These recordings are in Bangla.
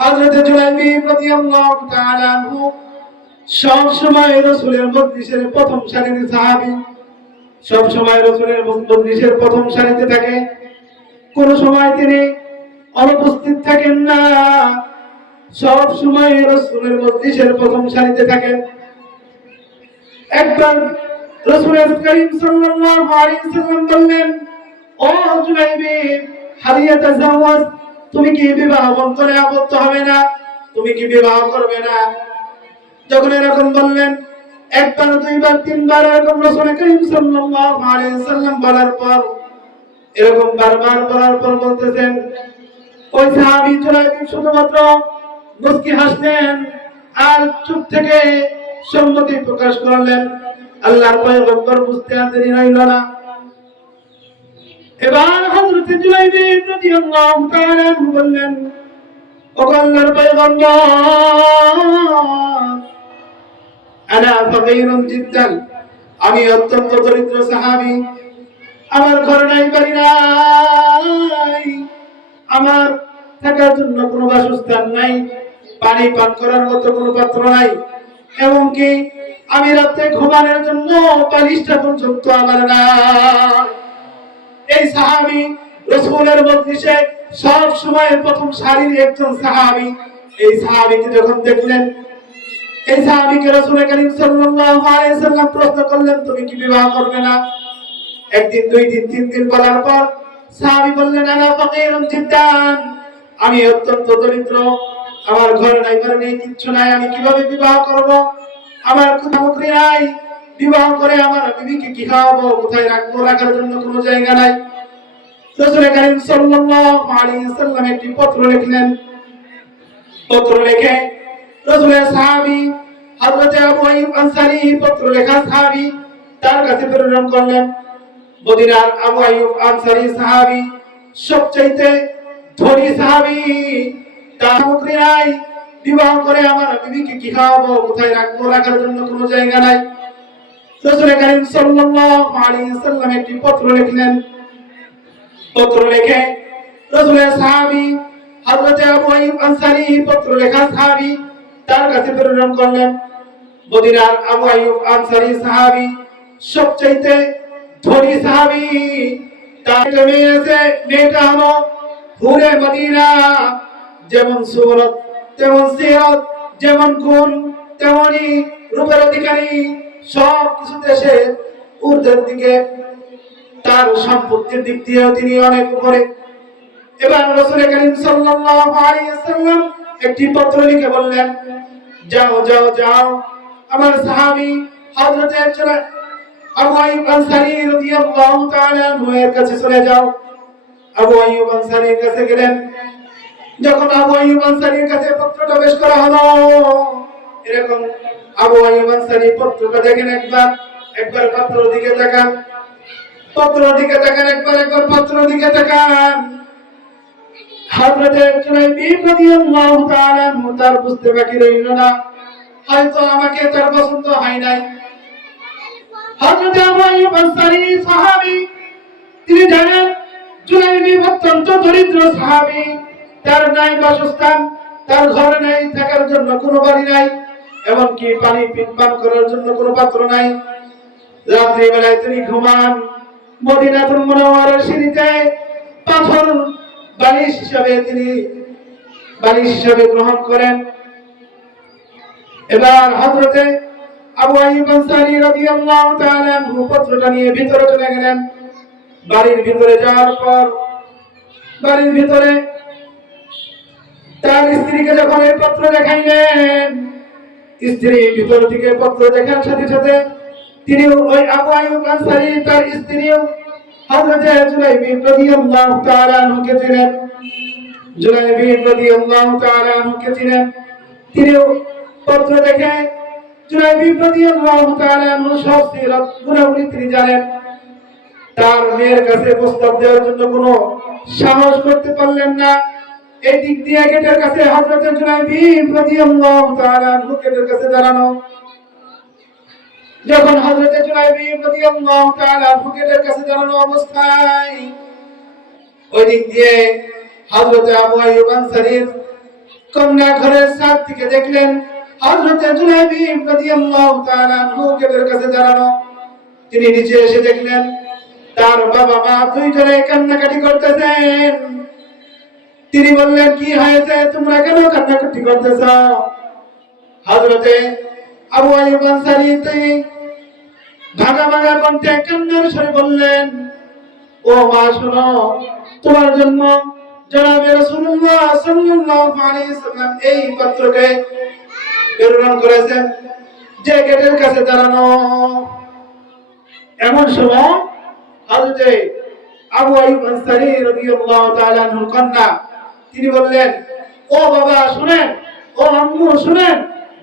হযরত জুলাইবি রাদিয়াল্লাহু তাআলা আনহু সব সময় রাসূলের মজলিসের প্রথম সারির সাহাবী, সব সময় রাসূলের মজলিসের প্রথম সারিতে থাকে, কোন সময় তিনি অনুপস্থিত থাকেন না, সব সময় রাসূলের মজলিসের প্রথম সারিতে থাকেন। একবার রাসূল করিম সাল্লাল্লাহু আলাইহি সাল্লাম বললেন, ও জুলাইবি, হাল ইয়াতাজাওয়াজ, তুমি কি বিবাহ বন্ধনে আবদ্ধ হবে না, তুমি কি বিবাহ করবে না? যখন এরকম বললেন, একবার দুইবার তিনবার এরকম রাসূল করিম সাল্লাল্লাহু আলাইহি সাল্লাম বলার পর, এরকম বারবার বলার পর বলতেছেন, ওই সাহাবী জুলাইবি শুধুমাত্র মুস্কি হাসলেন আর চুপ থেকে সম্মতি প্রকাশ করলেন। আল্লাহর পয়গম্বর বুঝতে আর দেরি হইল না। এবার হযরত জুলাইবি রাদিয়াল্লাহু তাআলা আনহু বললেন, ও আল্লাহর পয়গম্বর, আনা ফাকিরুন জিদ্দান, আমি অত্যন্ত দরিদ্র সাহাবী, আমার ঘর নাই, বাড়ি নাই, আমার থাকার জন্য কোনো বাসস্থান নাই, পানি পান করার মতো কোনো পাত্র নাই, এমনকি আমি রাতে ঘুমানোর জন্য বালিশটা পর্যন্ত আমার নাই। এই সাহাবী রাসূলের মজলিসে সব সময় প্রথম সারির একজন সাহাবী। এই সাহাবীকে যখন দেখলেন, এই সাহাবীকে রাসূল করিম সাল্লাল্লাহু আলাইহি সাল্লাম প্রশ্ন করলেন, তুমি কি বিবাহ করবে না? একদিন, দুই দিন, তিন দিন বলার পর সাহাবী বললেন, আনা ফাকিরুন জিদ্দান, আমি অত্যন্ত দরিদ্র, আমার ঘর নাই, বাড়ি নেই, কিচ্ছু নাই, আমি কিভাবে বিবাহ করব? আমার কোনো সামগ্রী নাই, বিবাহ করে আমার বিবিকে কি খাওয়াবো, কোথায় রাখবো, রাখার জন্য কোনো জায়গা নাই। রাসূল করিম সাল্লাল্লাহু আলাইহি সাল্লাম একটি পত্র লিখলেন। পত্র লিখে রাসূলের সাহাবী হযরত আবু আইয়ুব আনসারী, পত্র লেখা সাহাবী, তার কাছে প্রেরণ করলেন। মদিনার আবু আইয়ুব আনসারী সাহাবী, সবচাইতে ধনী সাহাবী, তার সামগ্রী নাই, বিবাহ করে আমার বিবিকে কি খাওয়াবো, কোথায় রাখবো, রাখার জন্য কোনো জায়গা নাই। রাসূল করিম সাল্লাল্লাহু আলাইহি সাল্লাম একটি পত্র লিখলেন। পত্র লিখে রাসূলের সাহাবী হযরত আবু আইয়ুব আনসারী, পত্র লেখা সাহাবী, তার কাছে প্রেরণ করলেন। মদিনার আবু আইয়ুব আনসারী সাহাবী, সবচাইতে ধনী সাহাবী, তার মেয়ে আছে, মেয়েটা হলো হুরে মদিনা, যেমন সুরত তেমন সিরত, যেমন গুণ তেমনি রূপের অধিকারী, সব কিছু দেশে ঊর্ধ্বের দিকে, তার সম্পত্তির দিক দিয়েও তিনি অনেক উপরে। এবার রাসূল করিম সাল্লাল্লাহু আলাইহি ওয়াসাল্লাম একটি পত্র লিখে বললেন, যাও যাও যাও, আমার সাহাবী হযরত আবু আইয়ুব আনসারী রাদিয়াল্লাহু তাআলা আনহু এর কাছে চলে যাও। আবু আইয়ুব আনসারীর কাছে গেলেন। যখন আবু আইয়ুব আনসারীর কাছে পত্রটা পেশ করা হলো, এরকম আবু আইয়ুব আনসারী পত্রটা দেখেন, একবার পত্রের দিকে তাকান, পত্রের দিকে তাকান, একবার পত্রের দিকে তাকান। হযরত জুলাইবি রাদিয়াল্লাহু তাআলা আনহু তার বুঝতে বাকি রইল না, হয়তো আমাকে তার পছন্দ হয় নাই। হযরত আবু আইয়ুব আনসারী সাহাবী, তিনি জানেন জুলাইবি অত্যন্ত দরিদ্র সাহাবী, তার নাই বাসস্থান, তার ঘর নাই, থাকার জন্য কোনো বাড়ি নাই, এমনকি পানি পান করার জন্য কোনো পাত্র নাই। রাত্রি বেলায় তিনি ঘুমান মদিনাতুল মুনাওয়ারার সিঁড়িতে, পাথর বালিশ হিসাবে গ্রহণ করেন। এবার হযরতে আবু আইয়ুব আনসারী রাদিয়াল্লাহু তাআলা আনহু পত্রটা নিয়ে ভিতরে চলে গেলেন। বাড়ির ভিতরে যাওয়ার পর, বাড়ির ভিতরে তার স্ত্রীকে যখন এই পত্র দেখাইলেন, স্ত্রী ভিতর থেকে পত্র দেখার সাথে সাথে তিনি, ওই আবু আইয়ুব আনসারী, তার স্ত্রীও হযরতে জুলাইবি রাদিয়াল্লাহু তাআলা আনহুকে চিনেন। জুলাইবি রাদিয়াল্লাহু তাআলা আনহুকে চিনেন। তিনিও পত্র দেখে জুলাইবি রাদিয়াল্লাহু তাআলা আনহু সব সিরাত গুণাবলী তিনি জানেন। তার মেয়ের কাছে প্রস্তাব দেওয়ার জন্য কোনো সাহস করতে পারলেন না। এই দিক দিয়ে গেটের কাছে হযরতে জুলাইবি রাদিয়াল্লাহু তাআলা আনহু গেটের কাছে দাঁড়ানো। যখন হযরতে জুলাইবি রাদিয়াল্লাহু তাআলা আনহু গেটের কাছে দাঁড়ানো অবস্থায়, ওই দিক দিয়ে হযরতে আবু আইয়ুব আনসারীর কন্যা ঘরের ছাদ থেকে দেখলেন হযরত জুলাইবিব রাদিয়াল্লাহু তাআলা আনহু গেটের কাছে দাঁড়ানো। তিনি নিচে এসে দেখলেন তার বাবা মা দুইজনে কান্নাকাটি করতেছেন। তিনি বললেন, কি হয়েছে, তোমরা কেন কান্নাকাটি করতেছ? হযরতে আবু আইয়ুব আনসারী ভাঙা ভাঙা কণ্ঠে কান্নার স্বরে বললেন, ও মা শোনো, তোমার জন্য জনাবে রাসূলুল্লাহ সাল্লাল্লাহু আলাইহি সাল্লাম এই পাত্রকে প্রেরণ করেছেন যে গেটের কাছে দাঁড়ানো। এমন সময় হযরতে আবু আইয়ুব আনসারী রাদিয়াল্লাহু তাআলা আনহুর কন্যা তিনি বললেন, ও বাবা শুনেন, ও আম্মু শুনেন,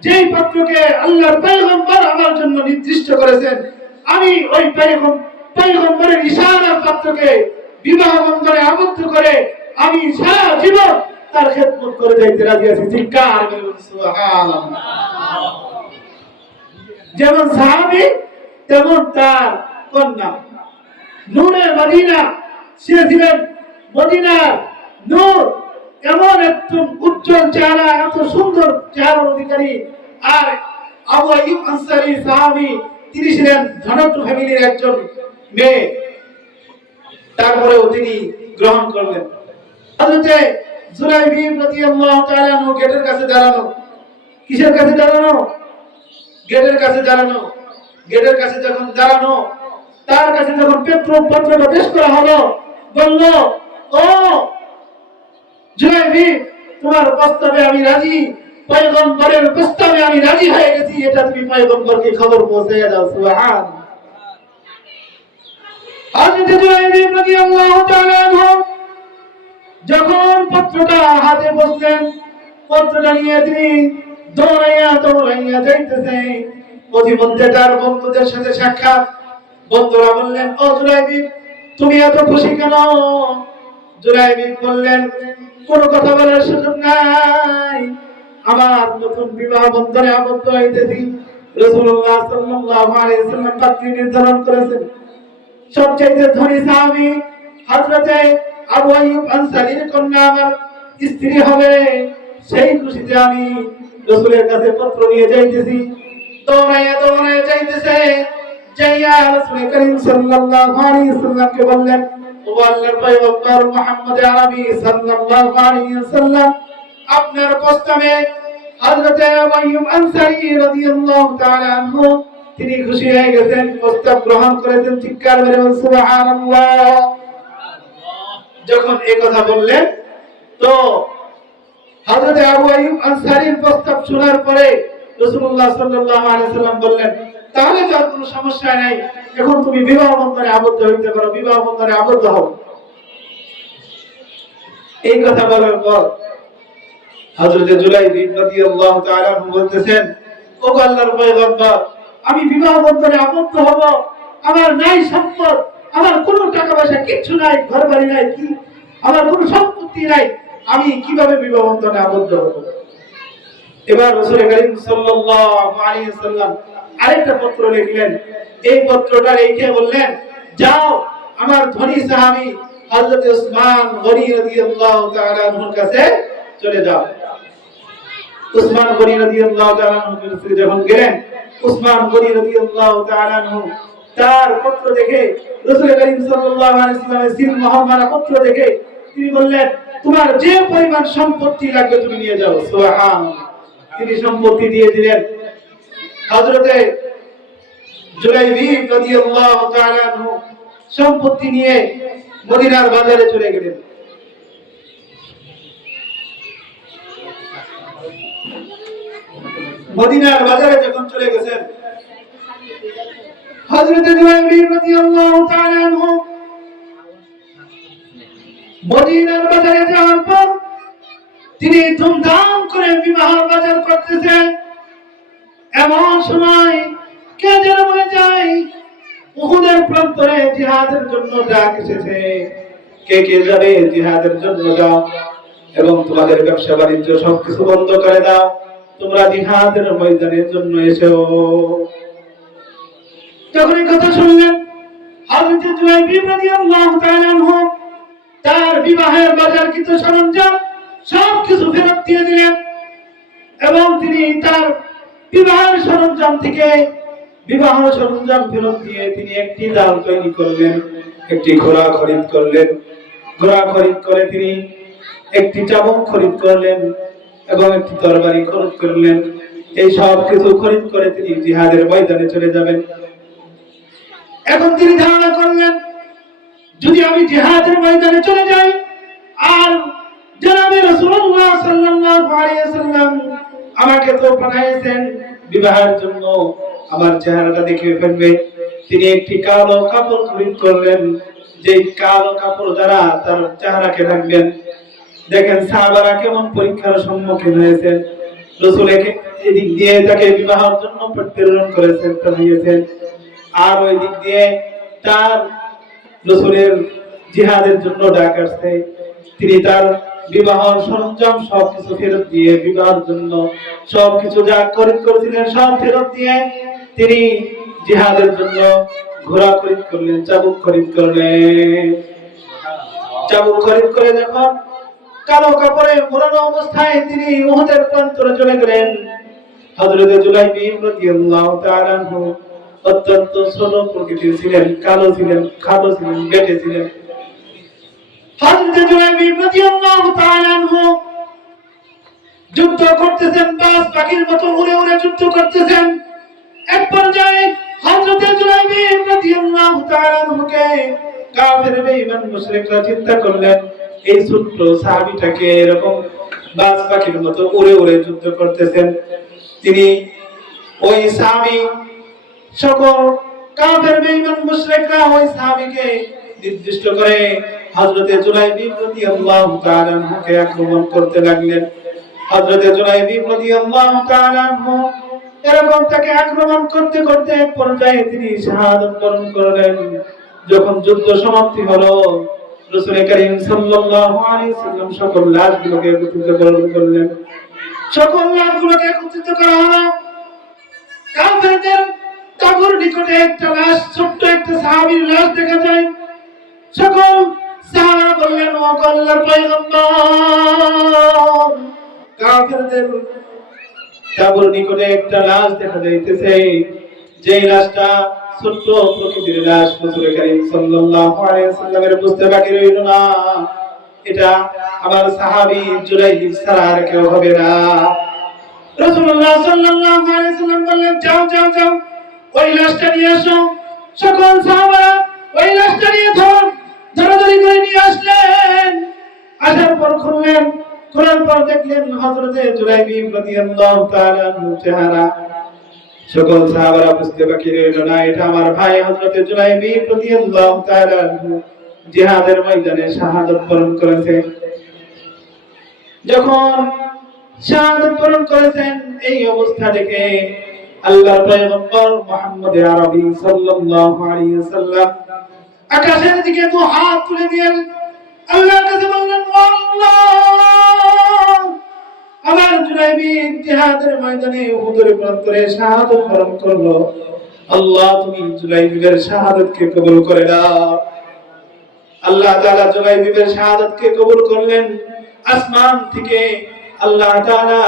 যেই পাত্রকে আল্লাহর পয়গম্বর আমার জন্য নির্দিষ্ট করেছেন, আমি ওই পয়গম্বরের ইশারার পাত্রকে বিবাহ বন্ধনে আবদ্ধ করে আমি সারা জীবন তার খেদমত করে যাইতে রাজি আছি। চিৎকার করে সুবহানাল্লাহ। যেমন সাহাবী তেমন তার কন্যা। নূরে মদিনা, সে ছিলেন মদিনার নূর, এমন একদম উজ্জ্বল চেহারা, এত সুন্দর চেহারার অধিকারী। আর আবু আইয়ুব আনসারী সাহাবী, তিনি ছিলেন ধনাঢ্য ফ্যামিলির একজন মেয়ে, তারপরেও তিনি গ্রহণ করলেন। হযরতে জুলাইবিব রাদিয়াল্লাহু তাআলা আনহু গেটের কাছে দাঁড়ানো। কিসের কাছে দাঁড়ানো? গেটের কাছে দাঁড়ানো। গেটের কাছে যখন দাঁড়ানো, তার কাছে যখন পত্রটা পেশ করা হলো, বলল, ও জুলাইবিব, তোমার প্রস্তাবে আমি রাজি, পয়গম্বরের প্রস্তাবে আমি রাজি হয়ে গেছি, এটা তুমি পয়গম্বরকে খবর পৌঁছে দাও। সুবহানাল্লাহ। হযরত জুলাইবিব রাদিয়াল্লাহু তাআলা আনহু যখন পত্রটা হাতে বসলেন, পত্রটা নিয়ে তিনি দৌড়াইয়া যাইতেছে। প্রতিমধ্যে তার বন্ধুদের সাথে সাক্ষাৎ। বন্ধুরা বললেন, ও জুলাইবিব, তুমি এত খুশি কেন? জুলাইবিব বললেন, কোনো কথা বলার সুযোগ নাই, আমার নতুন বিবাহ বন্ধনে আবদ্ধ হইতেছি। রাসূলুল্লাহ সাল্লাল্লাহু আলাইহি ওয়াসাল্লাম পাত্রী নির্ধারণ করেছেন। সবচেয়ে ধনী সাহাবী হযরতে আবু আইয়ুব আনসারীর কন্যা আমার স্ত্রী হবে, সেই খুশিতে আমি রাসূলের কাছে পত্র নিয়ে যাইতেছি। দৌড়াইয়া যাইতেছে, যাইয়া রাসূল করিম সাল্লাল্লাহু আলাইহি ওয়াসাল্লামকে বললেন, ও আল্লাহর পয়গম্বর মুহাম্মদ আরবি সাল্লাল্লাহু আলাইহি ওয়াসাল্লাম, আপনার প্রস্তাবে হযরতে আবু আইয়ুব আনসারী রাদিয়াল্লাহু তাআলা আনহু তিনি খুশি হয়ে গেছেন, প্রস্তাব গ্রহণ করেছেন। চিৎকার করে বলুন সুবহানাল্লাহ। যখন এই কথা বললেন, তো হযরতে আবু আইয়ুব আনসারীর প্রস্তাব শোনার পরে রাসূলুল্লাহ সাল্লাল্লাহু আলাইহি ওয়াসাল্লাম বললেন, তাহলে তো আর কোনো সমস্যা নাই, এখন তুমি বিবাহ বন্ধনে আবদ্ধ হইতে পারো, বিবাহ বন্ধনে আবদ্ধ হও। এই কথা বলার পর হযরতে জুলাইবিব রাদিয়াল্লাহু তাআলা বলতেছেন, ও আল্লাহর পয়গম্বর, আমি বিবাহ বন্ধনে আবদ্ধ হব, আমার নাই সম্পদ, আমার কোনো টাকা পয়সা কিচ্ছু নাই, ঘর বাড়ি নাই, কি আমার কোনো সম্পত্তি নাই, আমি কিভাবে বিবাহ বন্ধনে আবদ্ধ হব? এবার রাসূল করিম সাল্লাল্লাহু আলাইহি ওয়াসাল্লাম আরেকটা পত্র লিখলেন। এই পত্রটা লিখে বললেন, যাও আমার ধনী সাহাবী হযরত উসমান গনি রাদিয়াল্লাহু তাআলা আনহুর কাছে চলে যাও। উসমান গনি রাদিয়াল্লাহু তাআলা আনহুর কাছে যখন গেলেন, উসমান গনি রাদিয়াল্লাহু তাআলা আনহু তার পত্র দেখে, রাসূল করিম সাল্লাল্লাহু আলাইহি ওয়াসাল্লামের সিল মোহর মারা পত্র দেখে তিনি বললেন, তোমার যে পরিমাণ সম্পত্তি লাগবে তুমি নিয়ে যাও। সুবহানাল্লাহ। তিনি সম্পত্তি দিয়ে দিলেন। হযরতে জুলাইবিব রাদিয়াল্লাহু তাআলা আনহু সম্পত্তি নিয়ে মদিনার বাজারে চলে গেলেন। মদিনার বাজারে যখন চলে গেছেন, হযরত জুলাইবিব রাদিয়াল্লাহু তাআলা আনহু মদিনার বাজারে যাওয়ার পর তিনি ধুমধাম করে বিবাহ বাজার করতেছেন। এমন সময় কে যেন বলে যায়, উহুদের প্রান্তরে জিহাদের জন্য ডাক এসেছে, কে কে যাবে জিহাদের জন্য যাও, এবং তোমাদের ব্যবসা বাণিজ্য সবকিছু বন্ধ করে দাও, তোমরা জিহাদের ময়দানের জন্য এসো। যখন এই কথা শুনলেন, হযরত জুলাইবিব রাদিয়াল্লাহু তাআলা আনহু তার বিবাহের বাজারকৃত সরঞ্জাম সবকিছু ফেরত দিয়ে দিলেন। তার বিবাহের সরঞ্জাম থেকে বিবাহ সরঞ্জাম ফেরত দিয়ে তিনি একটি ডাল তৈরি করলেন, একটি ঘোড়া খরিদ করলেন, ঘোড়া খরিদ করে তিনি একটি চাবুক খরিদ করলেন এবং একটি তরবারি খরিদ করলেন। এই সব কিছু খরিদ করে তিনি জিহাদের ময়দানে চলে যাবেন। এখন তিনি ধারণা করলেন, যদি আমি জিহাদের ময়দানে চলে যাই আর জনাবে রাসূলুল্লাহ সাল্লাল্লাহু আলাইহি ওয়াসাল্লাম আমাকে তো পাঠাইছেন বিবাহের জন্য, আমার চেহারাটা দেখে ফেলবে। তিনি একটি কালো কাপড় খরিদ করলেন, যে কালো কাপড় দ্বারা তার চেহারাকে ঢাকবেন। দেখেন সাহাবারা কেমন পরীক্ষার সম্মুখীন হয়েছেন। রাসূল এদিক দিয়ে তাকে বিবাহের জন্য প্রেরণ করেছেন, পাঠিয়েছেন, আর ওই দিক দিয়ে তার রাসূলের জিহাদের জন্য ডাক আসছে। তিনি তার বিবাহ সরঞ্জাম সবকিছু ফেরত দিয়ে বিবাহের জন্য সবকিছু যা খরিদ করেছিলেন সব ফেরত দিয়ে তিনি জিহাদের জন্য ঘোড়া খরিদ করলেন, চাবুক খরিদ করলেন। চাবুক খরিদ করে যখন কালো কাপড়ে মোড়ানো অবস্থায় তিনি উহুদের প্রান্তরে চলে গেলেন। হযরত জুলাইবিব রাদিয়াল্লাহু তাআলা আনহু অত্যন্ত ছোট প্রকৃতির ছিলেন, কালো ছিলেন, খাটো ছিলেন, বেঁটে ছিলেন। হযরত জুলাইবিব রাদিয়াল্লাহু তাআলা আনহু যুদ্ধ করতেছেন, বাস পাখির মতো উড়ে উড়ে যুদ্ধ করতেছেন। এক পর্যায়ে হযরত জুলাইবিব রাদিয়াল্লাহু তাআলা আনহুকে কাফের বেঈমান মুশরিকরা চিন্তা করলেন, এই ছোট্ট সাহাবীটাকে এরকম বাস পাখির মতো উড়ে উড়ে যুদ্ধ করতেছেন। তিনি ওই সাহাবী সকল কাফের বেঈমান মুশরিকরা ওই সাহাবীকে নির্দিষ্ট করে হযরত জুলাইবিব রাদিয়াল্লাহু তাআলা আনহুকে আক্রমণ করতে লাগলেন। হযরত জুলাইবিব রাদিয়াল্লাহু তাআলা আনহু এরকম তাকে আক্রমণ করতে করতে এক পর্যায়ে তিনি শাহাদাত বরণ করলেন। যখন যুদ্ধ সমাপ্তি হলো, রাসূল করিম সাল্লাল্লাহু আলাইহি সাল্লাম সকল লাশগুলোকে একত্রিত করলেন। সকল লাশগুলোকে একত্রিত করা হলো। কাফেরদের তাবুর নিকটে একটা লাশ, ছোট্ট একটা সাহাবীর লাশ দেখা যায়। সকল সাহাবারা বললেন, ও আল্লাহর পয়গম্বর, কাফেরদের তাবুর নিকটে একটা লাশ দেখা যাইতেছে, যে লাশটা ছোট্ট প্রকৃতির লাশ। রাসূল করিম সাল্লাল্লাহু আলাইহি ওয়াসাল্লামের বুঝতে বাকি রইল না, এটা আমার সাহাবী জুলাইবিব ছাড়া আর কেউ হবে না। রাসূলুল্লাহ সাল্লাল্লাহু আলাইহি ওয়াসাল্লাম বললেন, যাও যাও যাও, ওই লাশটা নিয়ে আসো। সকল সাহাবারা ওই লাশটা নিয়ে ধরাধরি করে নিয়ে আসলেন। আসার পর খুললেন, খোলার পর দেখলেন হযরত জুলাইবিব রাদিয়াল্লাহু তাআলা আনহুর চেহারা। সকল সাহাবারা বুঝতে বাকি রইল না, এটা আমার ভাই হযরত জুলাইবিব রাদিয়াল্লাহু তাআলা আনহু জিহাদের ময়দানে শাহাদাত বরণ করেছে। যখন শাহাদাত বরণ করেছেন, এই অবস্থা দেখে আল্লাহর পয়গম্বর মুহাম্মদ আরবি সাল্লাল্লাহু আলাইহি ওয়াসাল্লাম আকাশের দিকে দু হাত তুলে দিয়ে আল্লাহর কাছে বললেন, আল্লাহ, আমার জুলাইবিব জিহাদের ময়দানে উহুদের প্রান্তরে শাহাদাত বরণ করলো। আল্লাহ, তুমি জুলাইবিবের শাহাদাতকে কবুল করে দাও। আল্লাহ তাআলা জুলাইবিবের শাহাদাতকে কবুল করলেন। আসমান থেকে আল্লাহ তাআলা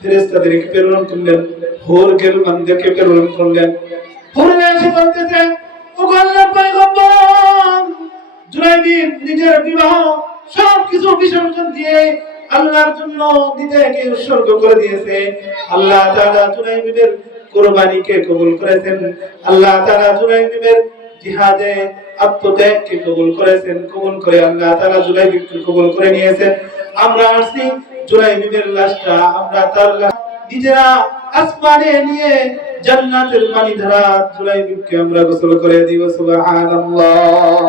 ফেরেশতাদেরকে প্রেরণ করলেন, হুরগেল বান্দাকে প্রেরণ করলেন। হুররা এসে বলতেছে, ও আল্লাহর পয়গম্বর, জুলাইবিব নিজের বিবাহ সবকিছু বিসর্জন দিয়ে আল্লাহর জন্য নিজেকে উৎসর্গ করে দিয়েছে। আল্লাহ তাআলা জুলাইবিবের কুরবানিকে কবুল করেছেন। আল্লাহ তাআলা জুলাইবিবের জিহাদে আত্মত্যাগকে কবুল করেছেন। কবুল করে আল্লাহ তাআলা জুলাইবিবকে কবুল করে নিয়েছেন। আমরা আসছি জুলাইবিবের লাশটা, আমরা তার লাশ নিজেরা আসমানে নিয়ে জান্নাতের পানি ধারা জুলাইবিবকে আমরা গোসল করে দিব। সুবহানাল্লাহ।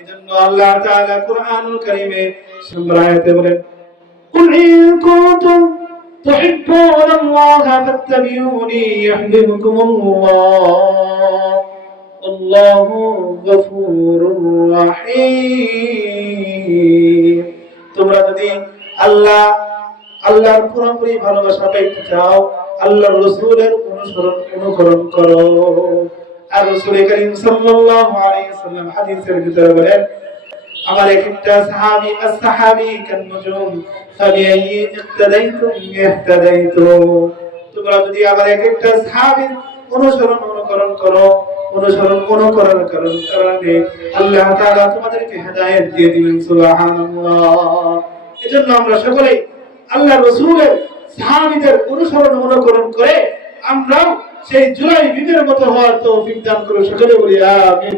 এজন্য আল্লাহ তাআলা কুরআনুল কারীমে আয়াতে বলেন, কুল ইন কুনতুম তুহিব্বুনা আল্লাহ ফাত্তাবিউনি ইউহিব্বুকুমুল্লাহ আল্লাহু গফুরুর রহিম। তোমরা যদি আল্লাহর পুরোপুরি ভালোবাসা পেতে চাও, আল্লাহর রাসূলের অনুকরণ করো। আর রাসূল করিম সাল্লাল্লাহু আলাইহি ওয়াসাল্লাম হাদিসের ভিতরে বলেন, আমার একটা সাহাবী, as-সাহাবী কান-নুজুম ফাবিআইয়ি ইক্তাদাইতুম ইহতাদাইতু। তোমরা যদি আবার এক একটা সাহাবীর অনুসরণ অনুকরণ করো, অনুকরণ কারণে আল্লাহ তাআলা তোমাদেরকে হেদায়েত দিয়ে দিবেন। সুবহানাল্লাহ। এজন্য আমরা সকলে আল্লাহর রাসূলের সাহাবীদের অনুসরণ অনুকরণ করে আমরাও সেই জুলাই বিদের মতো হওয়ার তৌফিক দান করুন। সকলে বলি আমিন।